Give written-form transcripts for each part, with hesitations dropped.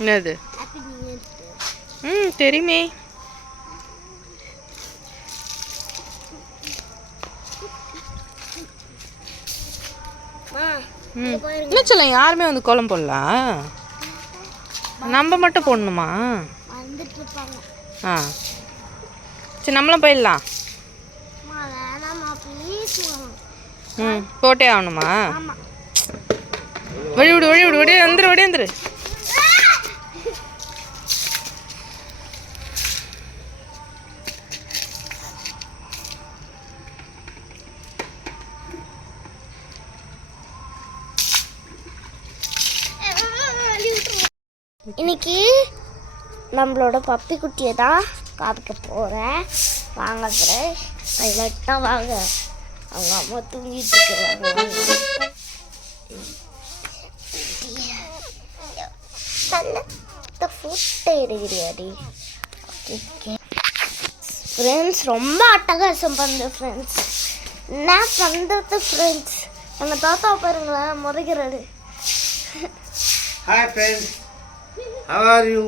என்னது? தெரியுமே. என்ன சொல்ல, யாருமே வந்து கோலம் போடலாம், நம்ம மட்டும் போடணுமா? ஆ சரி, நம்மளும் போயிடலாம். போட்டே ஆகணுமா? வழி விடு, வழி விடு, ஒடியே வந்துரு, ஒடியே வந்துரு. இன்னைக்கு நம்மளோட பப்பி குட்டியை தான் காமிக்க போகிறேன். வாங்க ஃப்ரெஷ் பைலட்டாக வாங்க. அவங்க அம்மா தூங்கிட்டு இருக்காங்க. ஃபுட்டை எடுக்கிறியாடி? ஃப்ரெண்ட்ஸ் ரொம்ப அட்டகாசம் பண்ணுது ஃப்ரெண்ட்ஸ். என்ன பண்ணுறது ஃப்ரெண்ட்ஸ்? எங்கள் தாத்தா பாருங்களேன் முறைக்கிறாரு. Hi friends, how are you?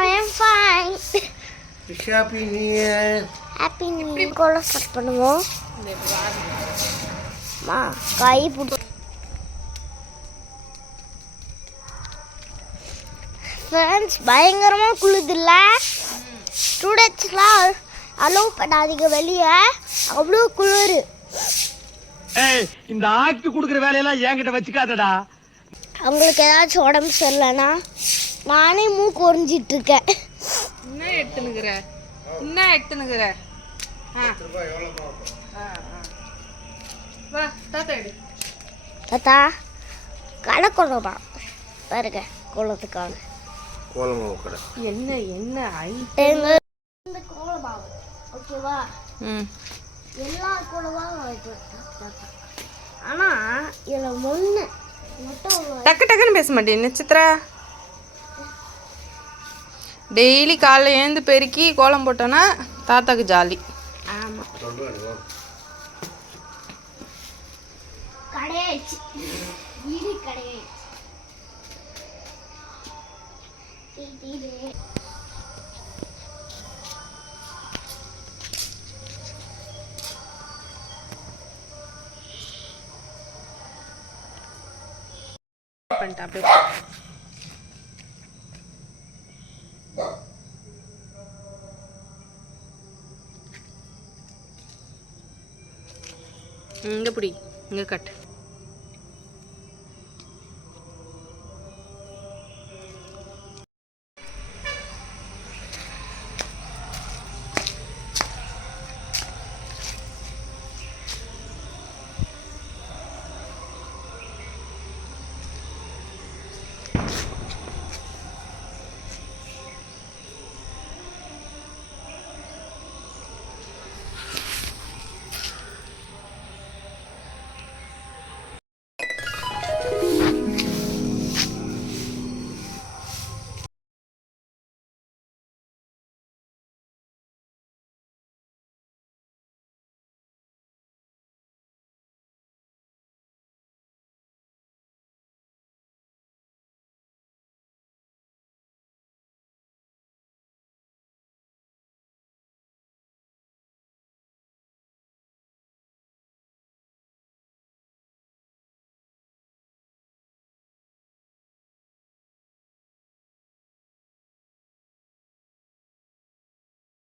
I am fine. Wish Happy New Year. Happy New Year. கோல ஸ்டார்ட் பண்ணுவோம். மா கை புடி. ஃப்ரெண்ட்ஸ் பயங்கரமா குளிருதுல்ல. ஸ்டூடெண்ட்ஸ்லாம் அலோவ் பண்ணாதீங்க வெளியே, அவ்வளோ குளிரு. ஏய், இந்த ஆக்கி கொடுக்குற வேலையெல்லாம் என்கிட்ட வச்சுக்காதடா. அவங்களுக்கு ஏதாச்சும் உடம்பு சரியில்லைன்னா நானே மூக்கு உறிஞ்சிட்டு இருக்கேன். என்ன எடுத்துனுக்குற? என்ன எடுத்துனுக்குற? வா தாத்தா எடு. தாத்தா கடை கொள்ளமா பாருங்க, கோலத்துக்கான கோலமாவு கடை. என்ன என்ன இந்த கோலமாவு ஓகேவா? எல்லா கோலமாவும் ஆனால் இதில் ஒன்று டக்கு டக்குன்னு பேச மாட்டேன் நட்சத்திரா. டெய்லி காலைல ஏந்து பெருக்கி கோலம் போட்டோன்னா தாத்தாக்கு ஜாலி. ஆமாம், கடையாச்சு, வீடு கடையாச்சு. இங்கே பிடி, இங்கே கட்டு.